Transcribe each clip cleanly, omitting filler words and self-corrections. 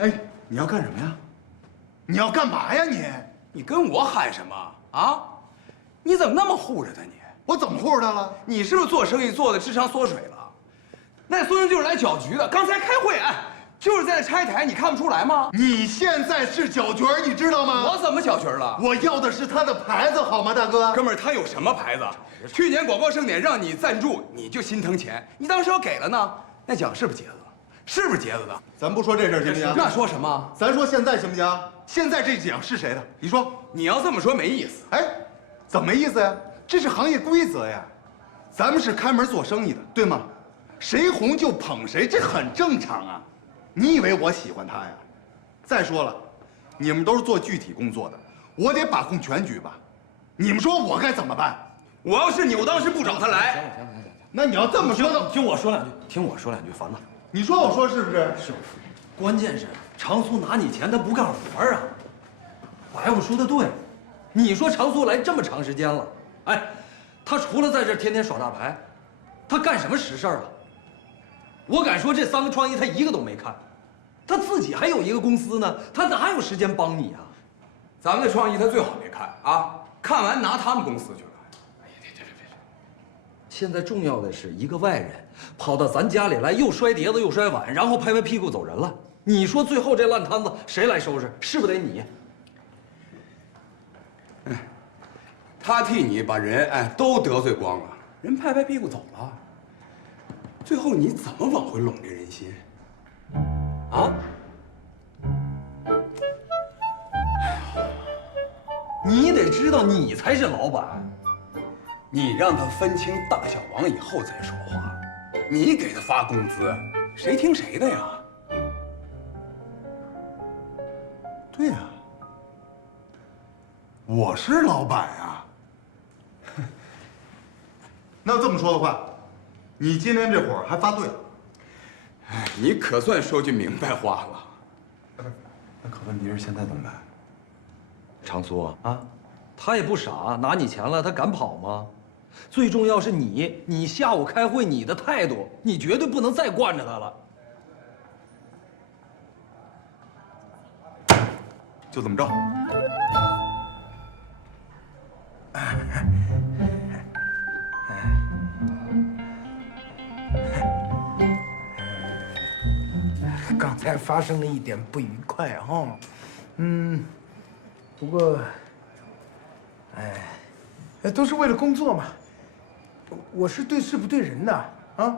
哎，你要干什么呀？你要干嘛呀你？你跟我喊什么啊？你怎么那么护着他你？我怎么护着他了？你是不是做生意做的智商缩水了？那孙子就是来搅局的，刚才开会，哎，就是在那拆台，你看不出来吗？你现在是搅局儿，你知道吗？我怎么搅局了？我要的是他的牌子，好吗，大哥？哥们儿，他有什么牌子？去年广告盛典让你赞助，你就心疼钱，你当时要给了呢，那奖是不是结子的？是不是结子的？咱不说这事儿行不行？那说什么？咱说现在行不行？现在这奖是谁的？你说。你要这么说没意思。哎，怎么没意思呀？这是行业规则呀。咱们是开门做生意的，对吗？谁红就捧谁，这很正常啊。你以为我喜欢他呀？再说了，你们都是做具体工作的，我得把控全局吧。你们说我该怎么办？我要是你，我当时不找他来。行，那你要这么说的，听我说两句，听我说两句，烦了。你说我说是不是？是，关键是常苏拿你钱，他不干活啊。白虎说的对，你说常苏来这么长时间了，哎，他除了在这天天耍大牌，他干什么实事啊？我敢说这3个创意他一个都没看，他自己还有一个公司呢，他哪有时间帮你啊？咱们的创意他最好别看啊，看完拿他们公司去了。哎呀，别！现在重要的是一个外人跑到咱家里来，又摔碟子又摔碗，然后拍拍屁股走人了。你说最后这烂摊子谁来收拾？是不是得你？他替你把人都得罪光了，人拍拍屁股走了，最后你怎么往回拢这人心？啊？你得知道，你才是老板。你让他分清大小王以后再说话，你给他发工资，谁听谁的呀？对呀，我是老板啊。那这么说的话，你今天这活儿还发对了。哎，你可算说句明白话了。那可问题是现在怎么办？常苏啊，他也不傻，拿你钱了，他敢跑吗？最重要是你下午开会你的态度，你绝对不能再惯着他了。就这么着。刚才发生了一点不愉快哈，不过，都是为了工作嘛。我是对事不对人的啊。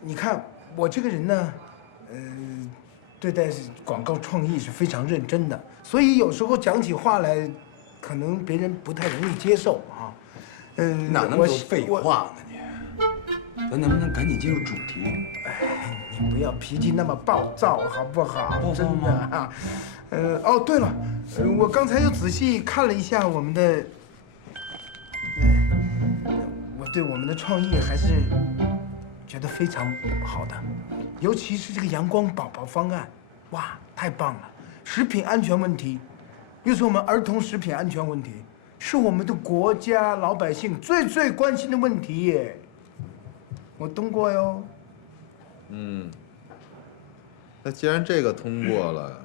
你看我这个人呢，对待广告创意是非常认真的，所以有时候讲起话来，可能别人不太容易接受啊。哪那么多废话呢你？咱能不能赶紧进入主题？你不要脾气那么暴躁，好不好？真的啊。哦，对了，我刚才又仔细看了一下我们的，我对我们的创意还是觉得非常好的，尤其是这个阳光宝宝方案，哇，太棒了！食品安全问题，又是我们儿童食品安全问题，是我们的国家老百姓最关心的问题耶。我通过哟。那既然这个通过了，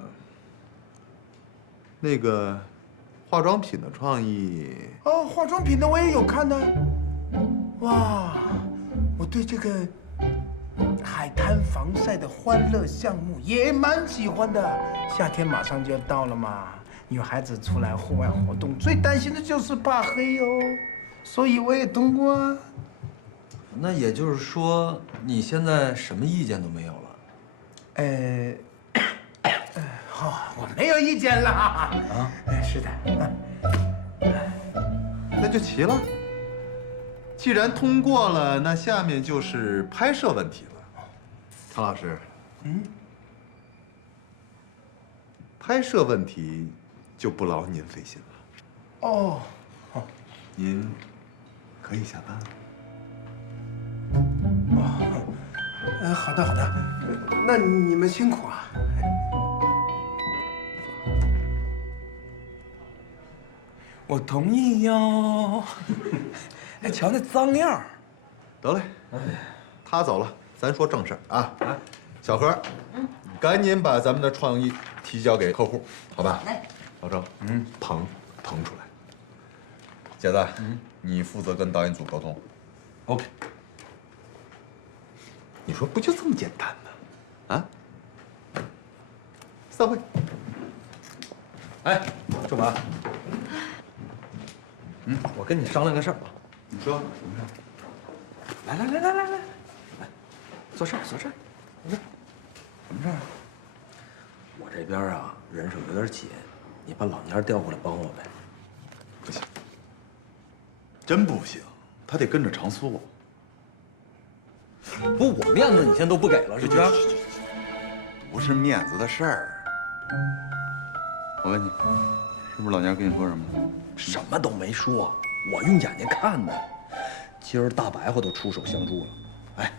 那个化妆品的创意，哦，化妆品的我也有看呢。哇，我对这个海滩防晒的欢乐项目也蛮喜欢的。夏天马上就要到了嘛，女孩子出来户外活动最担心的就是怕黑哟，所以我也通过啊。那也就是说，你现在什么意见都没有了？我没有意见了啊。是的。那就齐了。既然通过了，那下面就是拍摄问题了。唐老师，拍摄问题就不劳您费心了。哦，您可以下班了。好的，那你们辛苦啊。我同意哟。哎，瞧那脏样儿。得嘞，他走了，咱说正事儿啊。小何，赶紧把咱们的创意提交给客户，好吧？来，老郑，捧出来。杰子，你负责跟导演组沟通。 OK。你说不就这么简单吗？啊？散会。哎，周凡，我跟你商量个事儿啊。你说什么事？来，坐这儿，坐这儿。什么事儿？我这边啊人手有点紧，你把老娘调过来帮我呗。不行，真不行，他得跟着常苏。不，我面子你现在都不给了，是不是？不是面子的事儿。我问你，是不是老娘跟你说什么了？什么都没说，我用眼睛看的。今儿大白话都出手相助了。哎，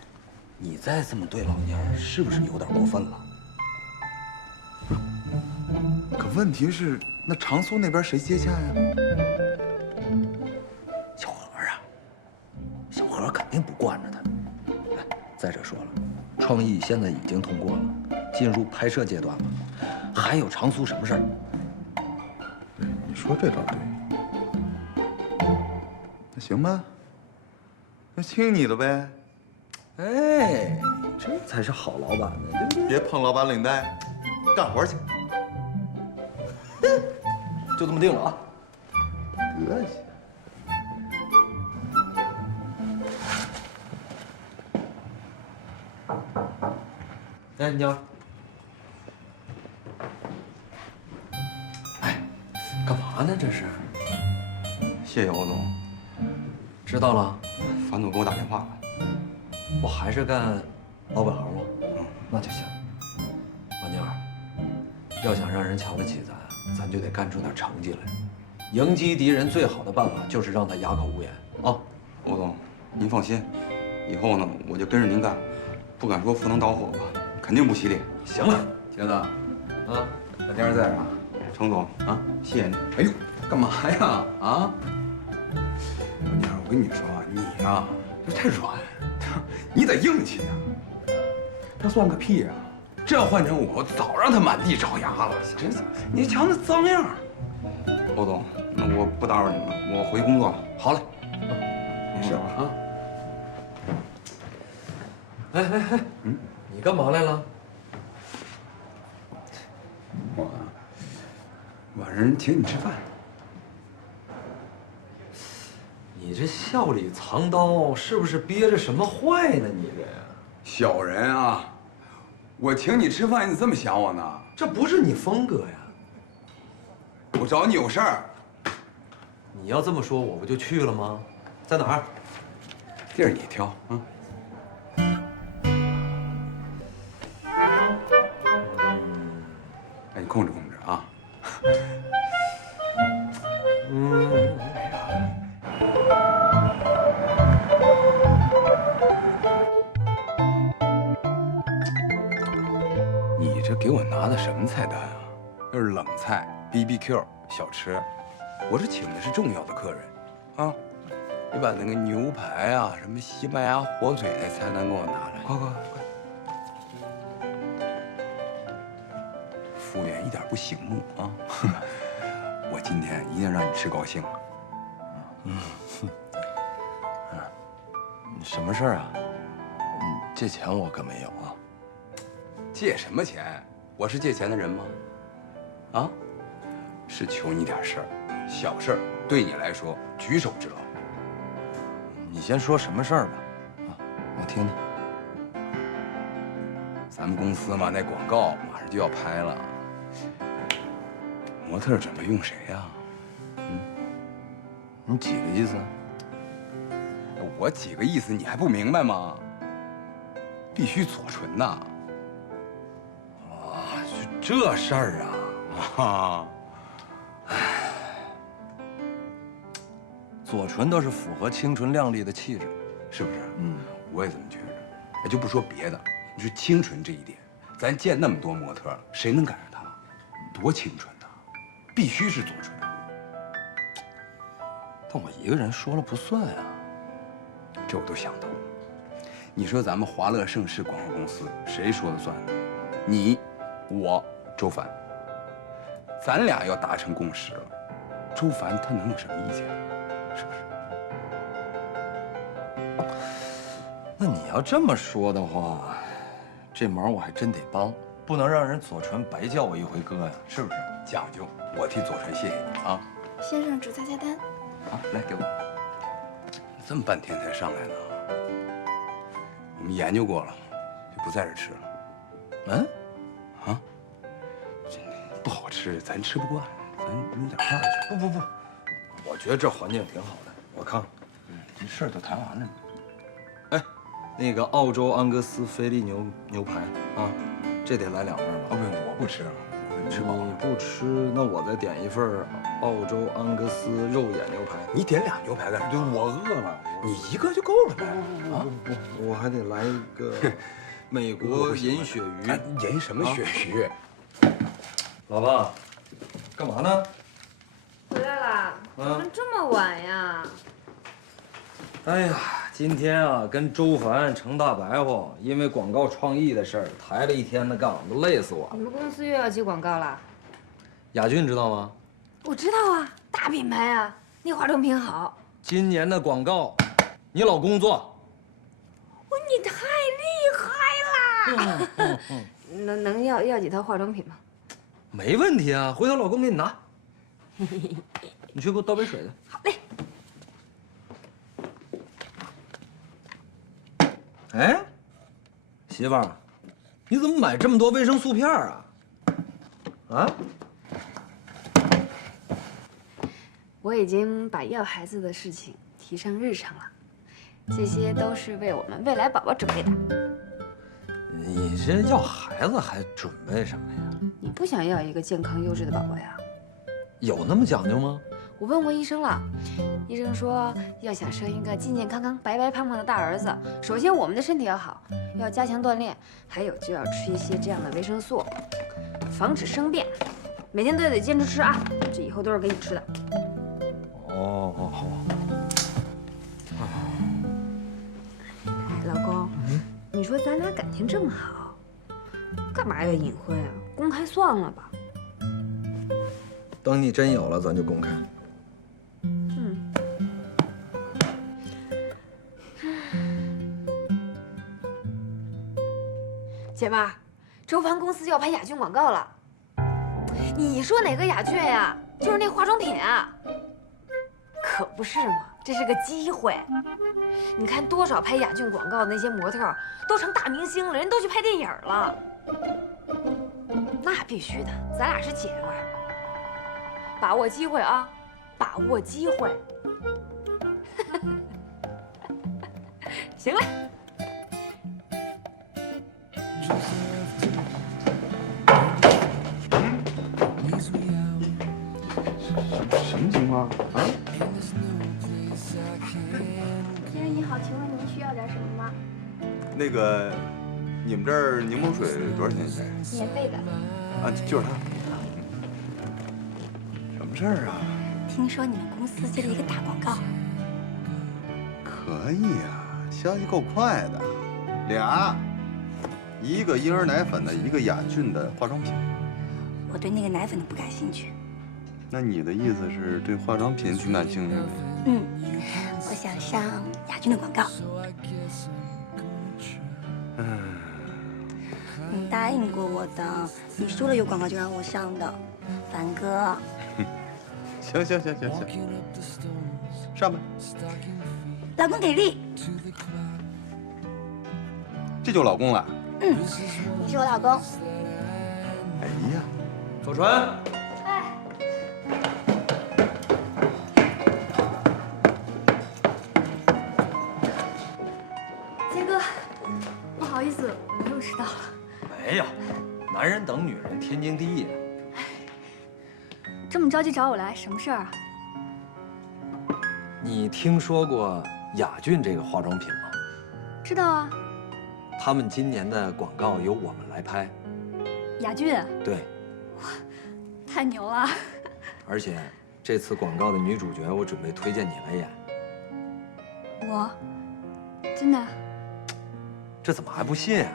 你再这么对老娘，是不是有点过分了？可问题是，那常苏那边谁接洽呀？小何啊，小何肯定不惯着他。哎，再者说了，创意现在已经通过了，进入拍摄阶段了，还有常苏什么事儿？你说这倒对。那行吧，那听你的呗。哎，这才是好老板呢，对不对？别碰老板领带，干活去。就这么定了啊。得去。哎，妞儿。哎，干嘛呢？这是？谢谢欧总，知道了。樊总给我打电话了。我还是干老本行吗？那就行。老妞儿，要想让人瞧得起咱就得干出点成绩来。迎击敌人最好的办法就是让他哑口无言啊！欧总，您放心，以后呢我就跟着您干，不敢说赴汤蹈火吧，肯定不洗脸。行了，杰子，啊，大天在啊，程总啊，谢谢你。哎呦，干嘛呀？啊？老娘，我跟你说啊，你呀这太软，你得硬气啊。他算个屁呀！这要换成我，早让他满地找牙了。真是，你瞧那脏样。欧总，那我不打扰你们了，我回工作了。好嘞。没事啊。哎，你干嘛来了？我晚上请你吃饭。你这笑里藏刀，是不是憋着什么坏呢？你这呀，小人啊！我请你吃饭，你怎么这么想我呢？这不是你风格呀。我找你有事儿。你要这么说，我不就去了吗？在哪儿？地儿你挑啊。哎，你控制控制啊。你这给我拿的什么菜单啊？又是冷菜、BBQ、小吃，我这请的是重要的客人，啊！你把那个牛排啊、什么西班牙火腿那菜单给我拿来，快！服务员一点不醒目啊！我今天一定让你吃高兴了。什么事儿啊？借钱我可没有啊。借什么钱？我是借钱的人吗？啊，是求你点事儿，小事儿对你来说举手之劳。你先说什么事儿吧，啊，我听听。咱们公司嘛，那广告马上就要拍了，模特准备用谁呀？你几个意思？我几个意思你还不明白吗？必须左唇呐！就这事儿啊？啊，左唇倒是符合清纯靓丽的气质。是不是？我也这么觉着。哎，就不说别的，你说清纯这一点，咱见那么多模特了，谁能赶上她？多清纯呐！必须是左唇。但我一个人说了不算啊。这我都想透了。你说咱们华乐盛世广告公司谁说了算？你我周凡，咱俩要达成共识了，周凡他能有什么意见？是不是？那你要这么说的话，这忙我还真得帮，不能让人左传白叫我一回哥呀，是不是？讲究，我替左传谢谢你啊！先生煮菜菜单。啊，来给我。这么半天才上来呢，我们研究过了，就不在这吃了。嗯，啊，这不好吃，咱吃不惯，咱撸点饭去。不，我觉得这环境挺好的，我看看。这事儿都谈完了呢。哎，那个澳洲安格斯菲力牛排啊，这得来2份吧？哦，不，我不吃了，我吃饱你了。不吃，那我再点一份澳洲安格斯肉眼牛排。你点2牛排干什么？我饿了，你一个就够了呗。啊，不，我还得来一个美国银鳕鱼。哎银什么鳕鱼？老爸，干嘛呢？回来啦？怎么这么晚呀？哎呀，今天啊，跟周凡、程大白话因为广告创意的事儿抬了一天的杠，都累死我了。你们公司又要接广告了？雅俊知道吗？我知道啊，大品牌啊，那化妆品好。今年的广告，你老公做。你太厉害啦！能要几套化妆品吗？没问题啊，回头老公给你拿。你去给我倒杯水去。好嘞。哎，媳妇儿，你怎么买这么多维生素片啊？啊？我已经把要孩子的事情提上日程了，这些都是为我们未来宝宝准备的。你这要孩子还准备什么呀？你不想要一个健康优质的宝宝呀？有那么讲究吗？我问过医生了，医生说要想生一个健健康康、白白胖胖的大儿子，首先我们的身体要好，要加强锻炼，还有就要吃一些这样的维生素，防止生病，每天都得坚持吃啊，这以后都是给你吃的。哦，好。哎，老公，你说咱俩感情这么好，干嘛要隐晦啊？公开算了吧。等你真有了，咱就公开。姐妹儿，周凡公司要拍雅俊广告了。你说哪个雅俊呀？就是那化妆品啊。可不是嘛，这是个机会。你看多少拍雅俊广告的那些模特都成大明星了，人都去拍电影了。那必须的，咱俩是姐们儿，把握机会啊，把握机会。行了。什么情况啊？先生你好，请问您需要点什么吗？那个，你们这儿柠檬水多少钱一杯？免费的。啊，就是它。什么事儿啊？听说你们公司接了一个大广告，可以啊，消息够快的，俩，一个婴儿奶粉的，一个雅俊的化妆品。我对那个奶粉的不感兴趣。那你的意思是对化妆品挺感兴趣的？我想上雅俊的广告。你答应过我的，你说了有广告就让我上的，凡哥。行，上吧。老公给力。这就老公了？你是我老公。哎呀，左传。杰哥，不好意思，我又迟到了。没有，男人等女人天经地义的。这么着急找我来，什么事儿啊？你听说过雅俊这个化妆品吗？知道啊，他们今年的广告由我们来拍。雅俊，对，太牛了。而且这次广告的女主角，我准备推荐你来演。我，真的这怎么还不信啊？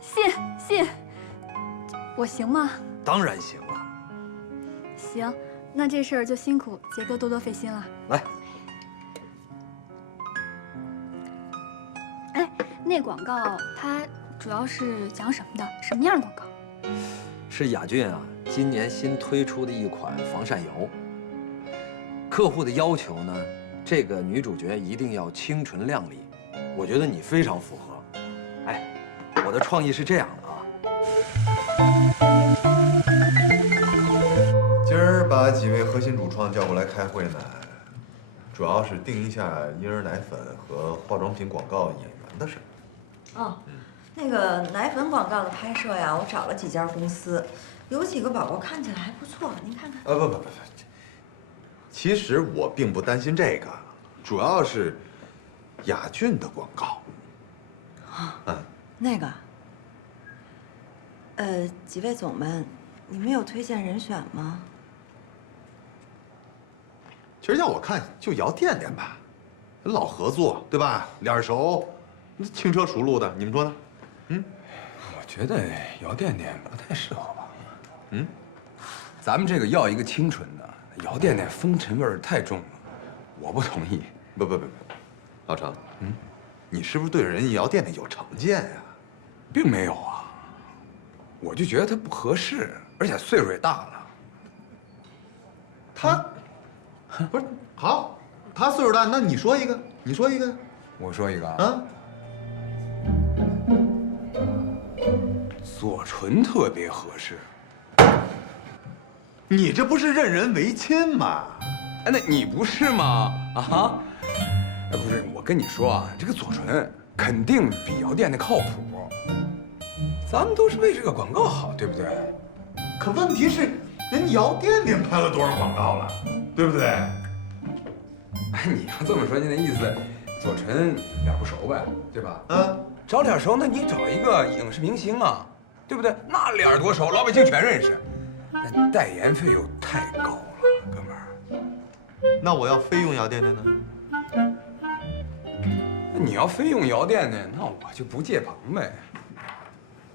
信信，我行吗？当然行了。行，那这事儿就辛苦杰哥多多费心了。来，哎，那广告它主要是讲什么的？什么样的广告？是雅俊啊，今年新推出的一款防晒油。客户的要求呢，这个女主角一定要清纯靓丽，我觉得你非常符合。哎，我的创意是这样的啊。今儿把几位核心主创叫过来开会呢，主要是定一下婴儿奶粉和化妆品广告演员的事儿。哦，那个奶粉广告的拍摄呀，我找了几家公司，有几个宝宝看起来还不错，您看看。不，其实我并不担心这个，主要是雅俊的广告。那个，几位总们，你们有推荐人选吗？其实要我看，就姚店店吧，老合作，对吧？脸熟，轻车熟路的，你们说呢？我觉得姚店店不太适合吧。咱们这个要一个清纯的，姚店店风尘味儿太重了，我不同意。不，老程，你是不是对人家姚店店有成见呀？并没有啊，我就觉得他不合适，而且岁数也大了。他不是好，他岁数大，那你说一个，我说一个啊，左纯特别合适。你这不是任人唯亲吗？哎，那你不是吗？啊？不是，我跟你说啊，这个左纯肯定比姚店那靠谱。咱们都是为这个广告好，对不对？可问题是，人姚店店拍了多少广告了，对不对？哎，你要这么说，你的意思，左纯脸不熟呗，对吧？啊，找脸熟，那你找一个影视明星啊，对不对？那脸多熟，老百姓全认识。但代言费又太高了，哥们儿。那我要非用姚店店呢？那你要非用姚店店，那我就不借棚呗，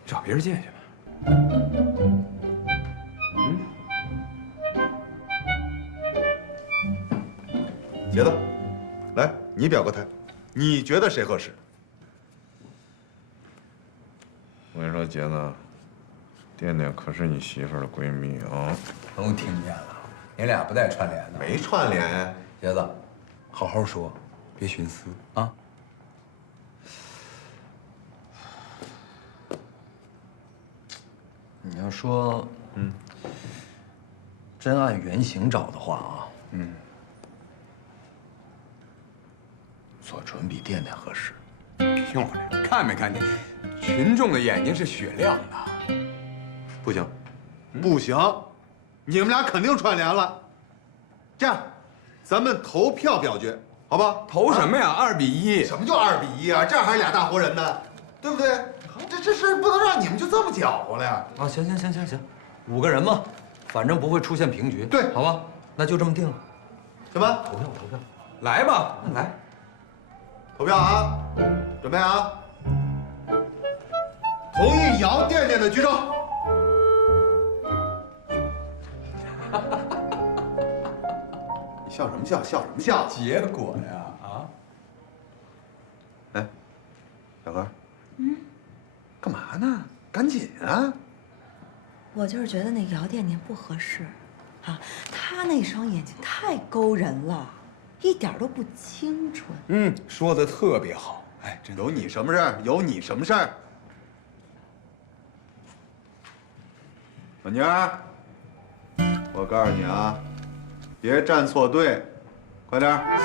找别人借去吧。杰子，来，你表个态，你觉得谁合适？我跟你说，杰子，店店可是你媳妇儿的闺蜜啊。都听见了，你俩不带串联的。没串联，杰子，好好说，别徇私啊。你要说，真按原型找的话啊，左纯比店店合适。漂亮，看没看见？群众的眼睛是雪亮的。不行，不行，你们俩肯定串联了。这样，咱们投票表决，好吧？投什么呀？2比1。什么叫2比1啊？这样还是俩大活人呢，对不对？这事不能让你们就这么搅和了呀！啊，行，5个人嘛，反正不会出现平局，对，好吧，那就这么定了，行吧？投票，来吧，来，投票啊！准备啊！同意姚店店的举手。你笑什么笑？笑什么笑？结果呀，啊！哎，小何，干嘛呢？赶紧啊！我就是觉得那姚店店不合适，啊，她那双眼睛太勾人了，一点都不清纯。说的特别好。哎，真的有你什么事儿？有你什么事儿？老妮儿，我告诉你啊，别站错队，快点儿！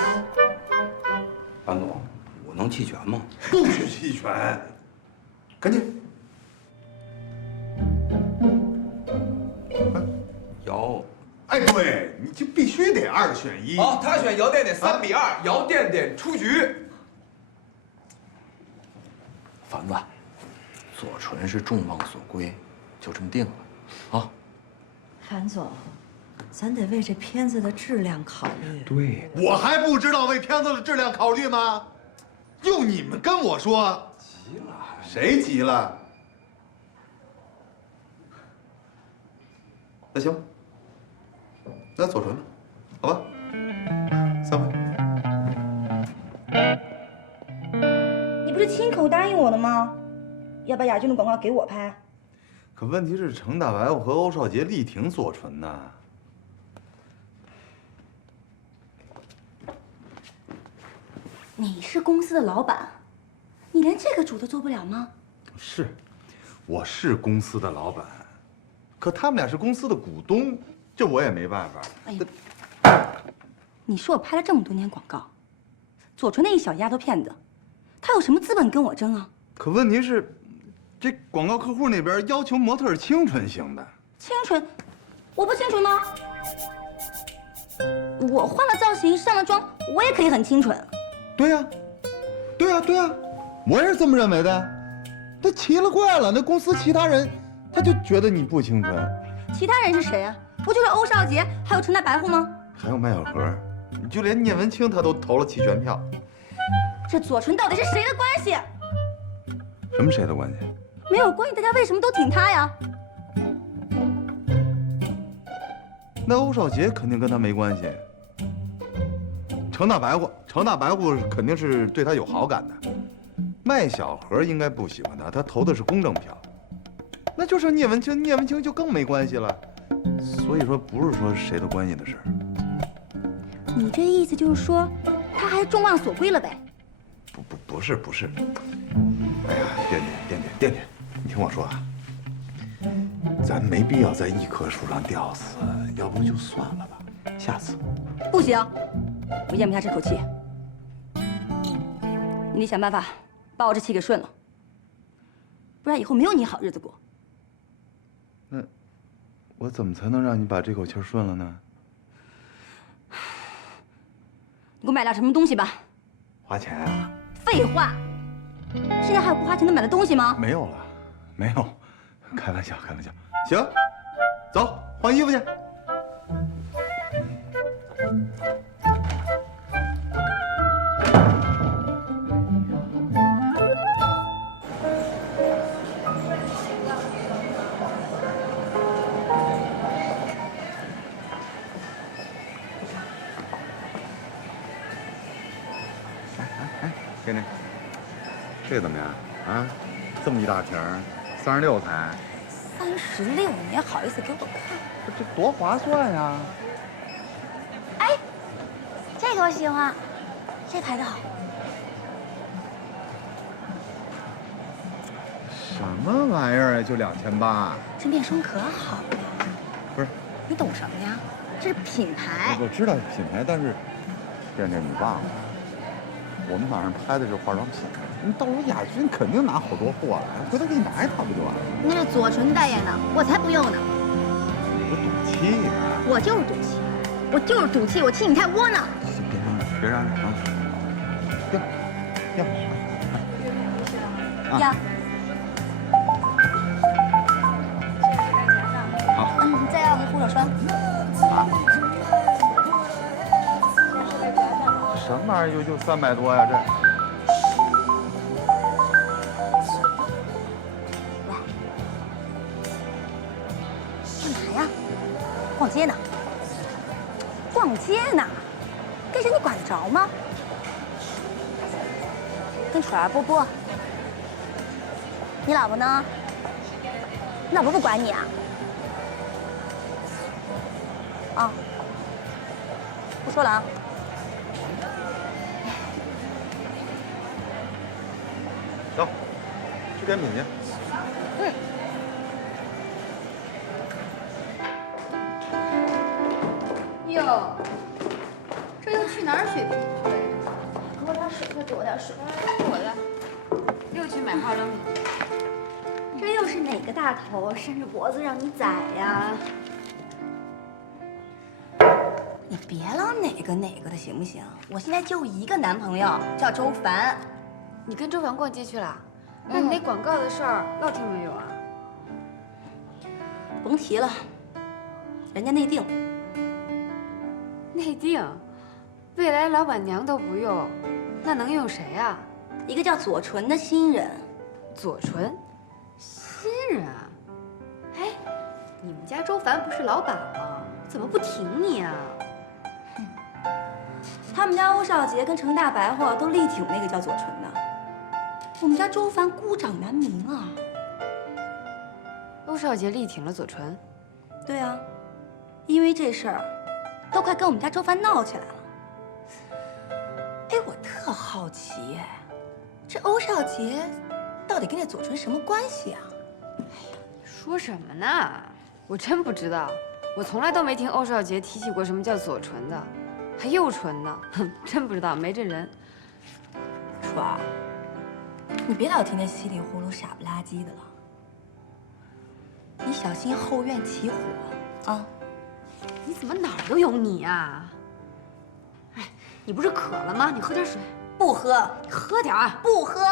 樊总，我能弃权吗？不许弃权，赶紧！姚，哎，对，你就必须得2选1。好，他选姚店店，3比2，姚店店出局。樊子，左纯是众望所归，就这么定了，啊？樊总，咱得为这片子的质量考虑。对，我还不知道为片子的质量考虑吗？用你们跟我说，急了，谁急了？那行，那左唇吧，好吧，3回。你不是亲口答应我的吗？要把雅俊的广告给我拍。可问题是，程大白和欧少杰力挺左唇呐。你是公司的老板，你连这个主都做不了吗？是，我是公司的老板，可他们俩是公司的股东，这我也没办法。哎呦，你说我拍了这么多年广告，左唇那一小丫头片子，她有什么资本跟我争啊？可问题是，这广告客户那边要求模特是清纯型的。清纯？我不清纯吗？我换了造型，上了妆，我也可以很清纯。对呀，对呀，对呀，我也是这么认为的。那奇了怪了，那公司其他人他就觉得你不清纯。其他人是谁啊？不就是欧少杰还有程大白户吗？还有麦小禾，就连聂文清他都投了弃权票。这左唇到底是谁的关系？什么谁的关系？没有关系，大家为什么都挺他呀？那欧少杰肯定跟他没关系。程大白户肯定是对他有好感的。麦小禾应该不喜欢他，他投的是公正票。那就是聂文清就更没关系了。所以说不是说谁的关系的事儿。你这意思就是说，他还众望所归了呗？不是。哎呀，惦惦，你听我说啊，咱没必要在一棵树上吊死，要不就算了吧，下次。不行，我咽不下这口气。你得想办法把我这气给顺了，不然以后没有你好日子过。那我怎么才能让你把这口气顺了呢？你给我买点什么东西吧。花钱啊？废话，现在还有不花钱能买的东西吗？没有了，没有，开玩笑。行，走，换衣服去。给你，这个怎么样啊？这么一大瓶，36才。36，你也好意思给我看？这多划算呀！哎，这个我喜欢，这牌子好。什么玩意儿啊？就2800？这面霜可好了。不是，你懂什么呀？这是品牌。我知道品牌，但是惦惦你忘了，我们晚上拍的是化妆品，你到时候亚军肯定拿好多货来，回头给你拿一套不就完了？那是左唇代言的，我才不用呢。你不赌气吗？我就是赌气，我就是赌气，我气你太窝囊。别嚷嚷啊！要。呀。好。再要个护手霜。什么玩意儿？就300多呀？这。喂，干嘛呀？逛街呢？逛街呢？跟谁你管得着吗？跟楚儿波波。你老婆呢？你老婆不管你啊？啊，不说了啊。走，去点品去。嗯。哟，这又去哪儿血拼去了？给我点水，快给我点水。我的，又去买化妆品。这又是哪个大头伸着脖子让你宰呀？你别老哪个的行不行？我现在就一个男朋友，叫周凡。你跟周凡逛街去了？那你那广告的事儿落听没有啊？甭提了，人家内定。内定？未来老板娘都不用，那能用谁啊？一个叫左唇的新人。左唇？新人啊？哎，你们家周凡不是老板吗？怎么不挺你啊？他们家欧少杰跟程大白话都力挺那个叫左纯的，我们家周凡孤掌难鸣啊。欧少杰力挺了左纯。对啊，因为这事儿，都快跟我们家周凡闹起来了。哎，我特好奇，哎，这欧少杰到底跟这左纯什么关系啊？说什么呢？我真不知道，我从来都没听欧少杰提起过什么叫左纯的，还右纯呢，哼，真不知道，没这人。楚儿，你别老天天稀里糊涂、傻不拉几的了，你小心后院起火啊！你怎么哪儿都有你啊？哎，你不是渴了吗？你喝点水。不喝，喝点儿。不喝。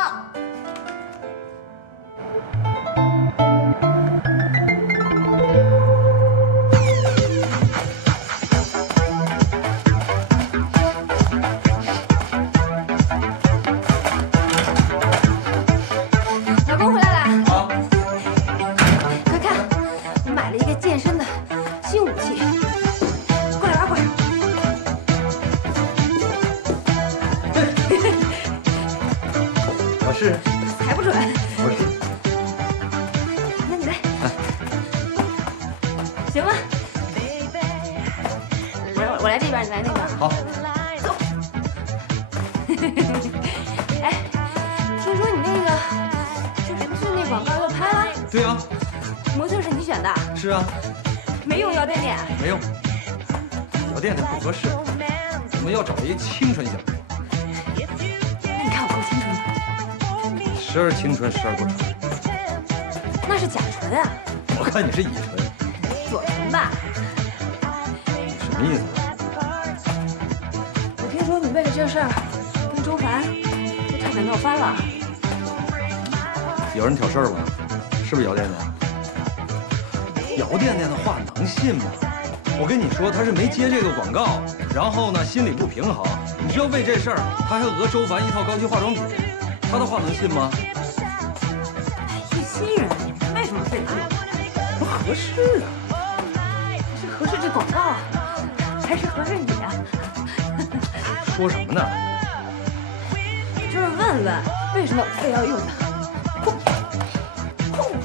老公回来了。好。快看，我买了一个健身的新武器，过来玩会儿。我是。踩不准。我是。那你来。行吗？我来这边，你来那边。好。走。哎，听说你那个是不是那广告又拍了？对呀。模特是你选的？是啊。没用药店店？没用，药店店不合适，我们要找一清纯小子。那你看我够清纯的。时而清纯，时而不纯。那是甲醇啊。我看你是乙醇。左醇吧？什么意思？我听说你为了这事儿跟周凡都差点闹翻了。有人挑事儿吧？是不是姚店店？姚店店的话能信吗？我跟你说，他是没接这个广告，然后呢心里不平衡，你知道为这事儿他还讹周凡一套高级化妆品，他的话能信吗？一新人为什么非得不合适啊。是合适这广告啊，还是合适你啊？说什么呢？就是问问为什么非要用它。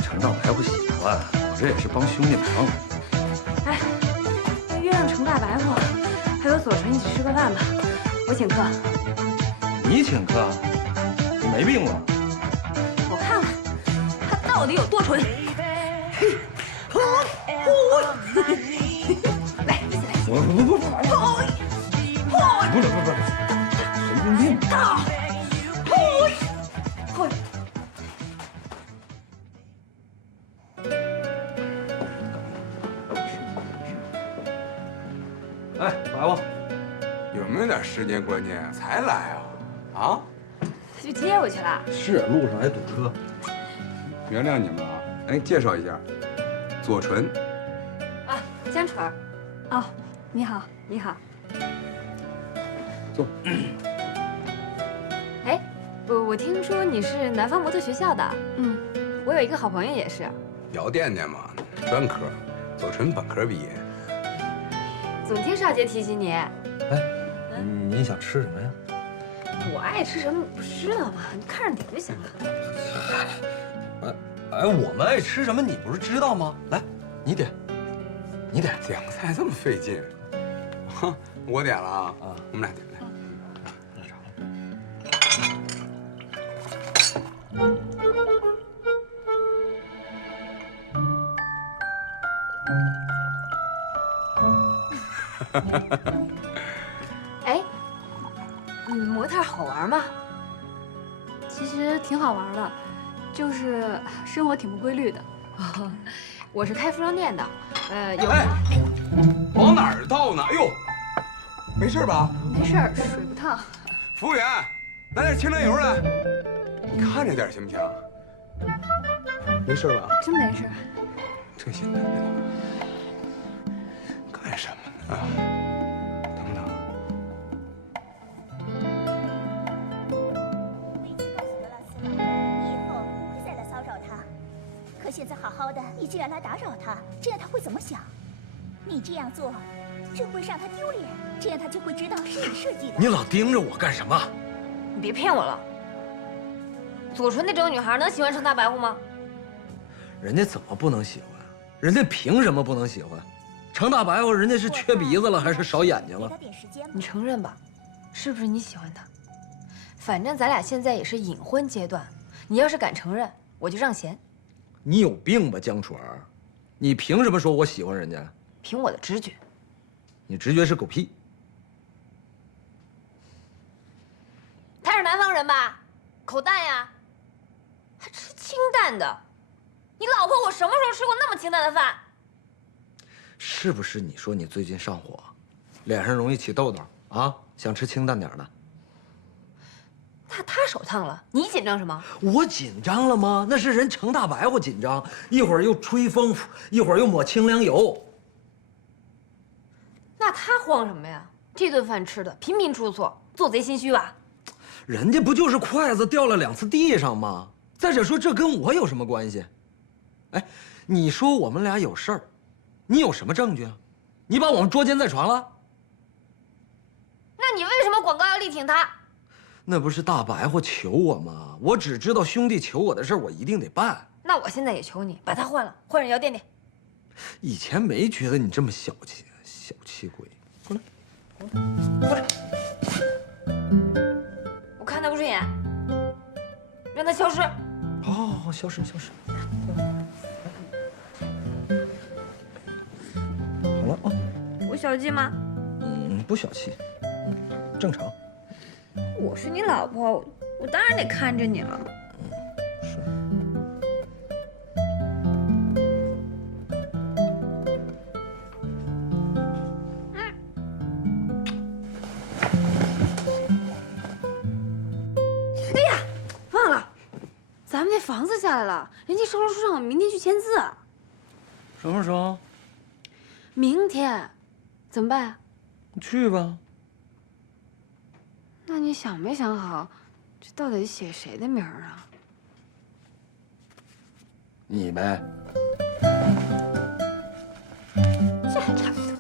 程大白不喜欢，我这也是帮兄弟忙。哎，那约上程大白话，还有左纯一起吃个饭吧，我请客。你请客？你没病吧？我看看他到底有多纯。来，一起来，一起来。不，神经病。哎，白话，有没有点时间观念才来啊？啊？他去接我去了。是，路上还堵车。原谅你们啊。哎，介绍一下，左纯。啊，江纯儿。哦，你好，你好。坐。哎，我听说你是南方模特学校的。嗯，我有一个好朋友也是。姚店店嘛，专科，左纯本科毕业。总听少杰提起你。哎，你想吃什么呀？我爱吃什么你不知道吗？你看着点就行了。哎，我们爱吃什么你不是知道吗？来，你点，你点。点个菜这么费劲？我点了啊，我们俩点来。哎，你模特好玩吗？其实挺好玩的，就是生活挺不规律的。我是开服装店的，有。哎，往哪儿倒呢？哎呦，没事吧？没事儿，水不烫。服务员，来点清凉油来。你看着点行不行？没事吧？真没事。这心疼干什么呢？疼不疼？我已经告诉德拉斯了，你以后不会再来骚扰他。可现在好好好的，你竟然来打扰他，这样他会怎么想？你这样做，这会让他丢脸，这样他就会知道是你设计的。你老盯着我干什么？你别骗我了。左纯那种女孩能喜欢成大白户吗？人家怎么不能喜欢？人家凭什么不能喜欢？成大白户，人家是缺鼻子了还是少眼睛了？你承认吧，是不是你喜欢他？反正咱俩现在也是隐婚阶段，你要是敢承认，我就让贤。你有病吧，江楚儿？你凭什么说我喜欢人家？凭我的直觉。你直觉是狗屁。他是南方人吧？口淡呀，还吃清淡的。你老婆我什么时候吃过那么清淡的饭？是不是你说你最近上火，脸上容易起痘痘啊？想吃清淡点的？那他手烫了，你紧张什么？我紧张了吗？那是人成大白，我紧张，一会儿又吹风，一会儿又抹清凉油。那他慌什么呀？这顿饭吃的频频出错，做贼心虚吧？人家不就是筷子掉了2次地上吗？再者说，这跟我有什么关系？哎，你说我们俩有事儿，你有什么证据啊？你把我们捉奸在床了？那你为什么广告要力挺他？那不是大白话求我吗？我只知道兄弟求我的事儿，我一定得办。那我现在也求你，把他换了，换人姚店店。以前没觉得你这么小气，小气鬼。过来，过来。我看他不顺眼，让他消失。好，消失。好了啊。我小气吗？不小气，正常。我是你老婆，我当然得看着你了。是。哎呀，忘了，咱们那房子下来了，人家售楼处让我明天去签字。什么时候？明天，怎么办呀？去吧。那你想没想好，这到底写谁的名儿啊？你呗。这还差不多。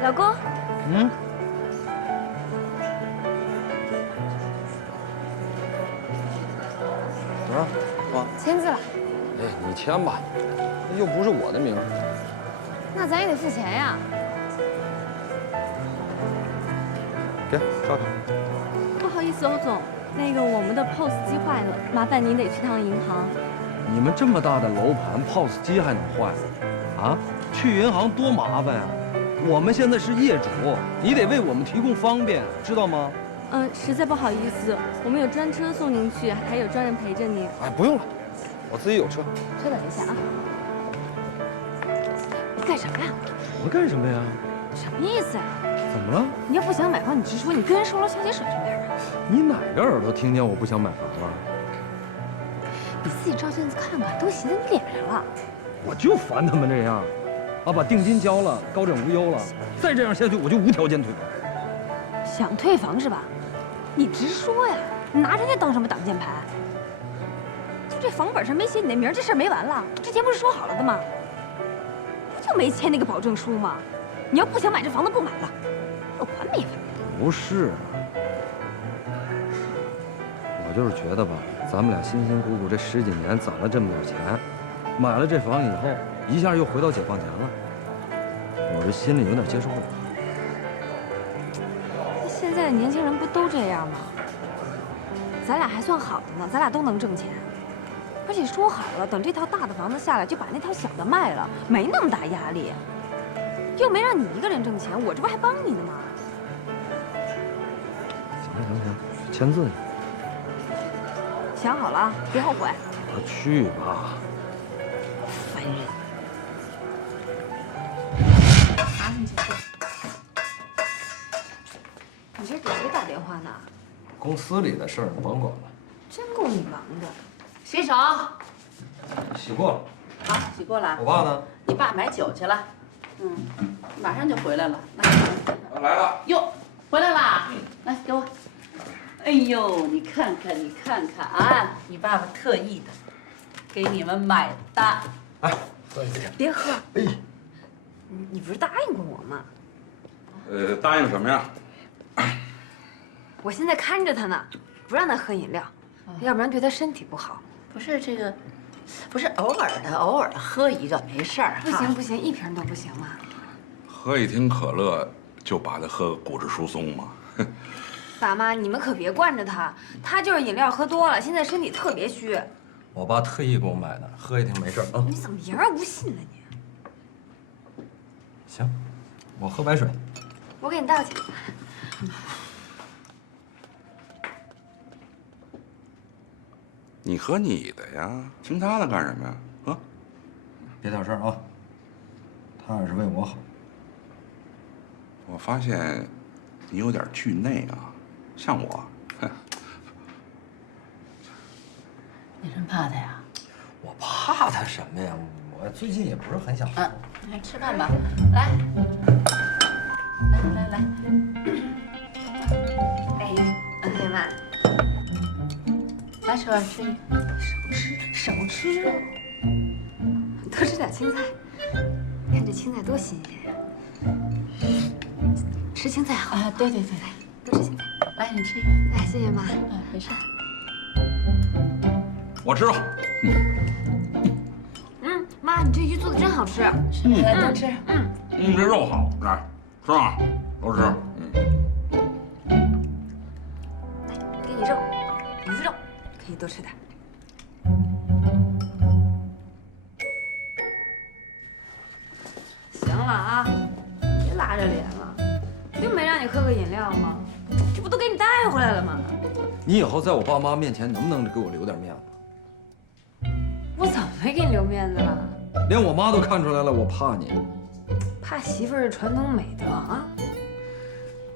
老公，多少？啊，签字了。哎，你签吧，又不是我的名儿。那咱也得付钱呀。给，刷卡。不好意思，欧总，那个我们的 POS 机坏了，麻烦您得去趟银行。你们这么大的楼盘，POS 机还能坏？啊？去银行多麻烦呀！我们现在是业主，你得为我们提供方便，知道吗？实在不好意思，我们有专车送您去，还有专人陪着您。哎，不用了，我自己有车。稍等一下啊！你干什么呀？我干什么呀？什么意思啊？怎么了？你要不想买房，你直说，你跟人售楼小姐扯什么呀？你哪个耳朵听见我不想买房了？你自己照镜子看看，都袭在你脸上了。我就烦他们这样，啊，把定金交了，高枕无忧了，再这样下去我就无条件退房。想退房是吧？你直说呀！你拿人家当什么挡箭牌？就这房本上没写你的名，这事儿没完了。之前不是说好了的吗？不就没签那个保证书吗？你要不想买这房子，不买了，有完没完？不是，我就是觉得吧，咱们俩辛辛苦苦这10几年攒了这么点钱，买了这房以后，一下又回到解放前了，我这心里有点接受不了。那现在的年轻人不都这样吗？咱俩还算好的呢，咱俩都能挣钱，而且说好了，等这套大的房子下来，就把那套小的卖了，没那么大压力。又没让你一个人挣钱，我这不还帮你呢吗？行，去签字去。想好了，别后悔。快去吧。烦人。你这给谁打电话呢？公司里的事儿你甭管了。真够你忙的。洗手。洗过了。好，洗过了。我爸呢？你爸买酒去了。马上就回来了。来了。哟，回来啦！来，给我。哎呦，你看看，你看看啊，你爸爸特意的给你们买的。哎，喝一点。别喝。哎，你不是答应过我吗？答应什么呀？我现在看着他呢，不让他喝饮料，要不然对他身体不好。不是这个，不是偶尔的喝一个没事儿。不行不行，一瓶都不行吗？喝一听可乐就把它喝个骨质疏松吗？爸妈，你们可别惯着他，他就是饮料喝多了，现在身体特别虚。我爸特意给我买的，喝一听没事啊。你怎么言而无信呢你？行，我喝白水。我给你倒去。你喝你的呀，听他的干什么呀？啊，别挑事儿啊，他也是为我好。我发现你有点惧内啊，像我。你真怕他呀？我怕他什么呀？我最近也不是很想。来吃饭吧，来，来。哎，黑曼，来吃吧，吃。少吃肉，多吃点青菜。看这青菜多新鲜呀！吃青菜好啊，对，来，多吃青菜。来，你吃一个。哎，谢谢妈。没事。我吃肉。妈，你这鱼做的真好吃。来，多吃。这肉好，来，吃啊，都吃。给你肉，鱼肉，可以多吃点。行了啊，别拉着脸了，不就没让你喝个饮料吗？这不都给你带回来了吗？你以后在我爸妈面前能不能给我留点面子？我怎么没给你留面子了？连我妈都看出来了，我怕你。怕媳妇儿是传统美德啊！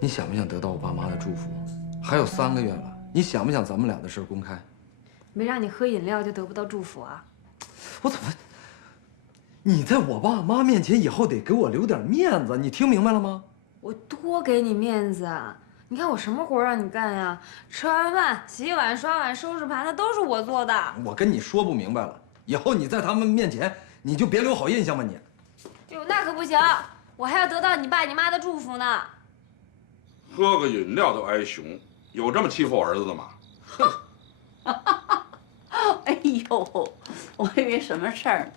你想不想得到我爸妈的祝福？还有3个月了，你想不想咱们俩的事公开？没让你喝饮料就得不到祝福啊？我怎么？你在我爸妈面前以后得给我留点面子，你听明白了吗？我多给你面子啊！你看我什么活让你干呀？吃完饭、洗碗、刷碗、收拾盘子都是我做的。我跟你说不明白了，以后你在他们面前你就别留好印象吧你。哟，那可不行，我还要得到你爸你妈的祝福呢。喝个饮料都挨熊，有这么欺负我儿子的吗？哎呦，我以为什么事儿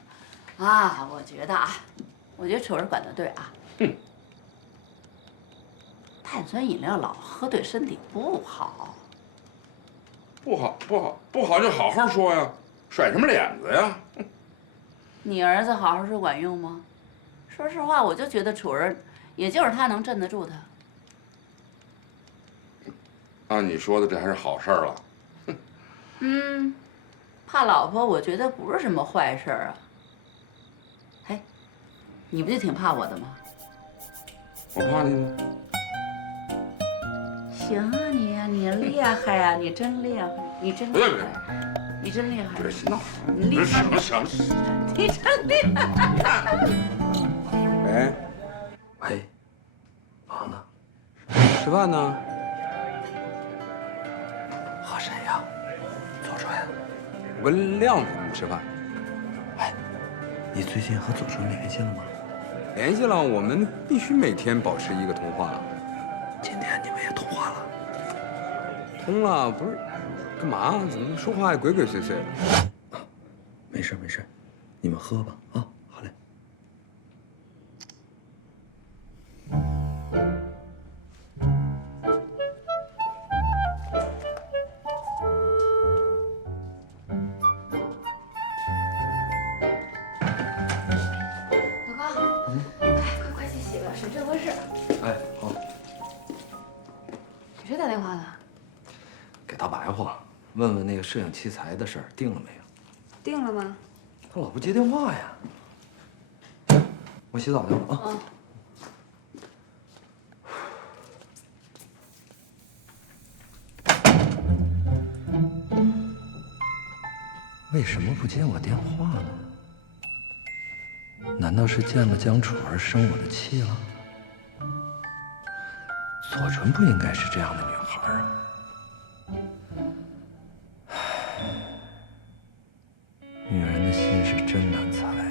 呢？啊，我觉得楚儿管得对啊。碳酸饮料老喝对身体不好。不好就好好说呀，甩什么脸子呀？你儿子好好说管用吗？说实话，我就觉得楚儿，也就是他能镇得住他。按你说的，这还是好事儿了。怕老婆，我觉得不是什么坏事儿啊。嘿，你不就挺怕我的吗？我怕你吗？行啊，你厉害啊，你真厉害，你真厉害，你真厉害。别闹，你厉害，行，你真厉害。喂，忙呢？吃饭呢？和谁呀？左川。我跟亮子吃饭。哎，你最近和左川联系了吗？联系了，我们必须每天保持一个通话。今天你们也通话了？通了，不是？干嘛？怎么说话还鬼鬼祟祟的？没事，你们喝吧啊。好嘞。老高，哎，快去洗吧，省这多事。哎，好。给谁打电话呢？给大白话，问问那个摄影器材的事儿定了没有？定了吗？他老不接电话呀。我洗澡去了啊。为什么不接我电话呢？难道是见了江楚儿生我的气了？左纯不应该是这样的女孩啊！女人的心是真难猜。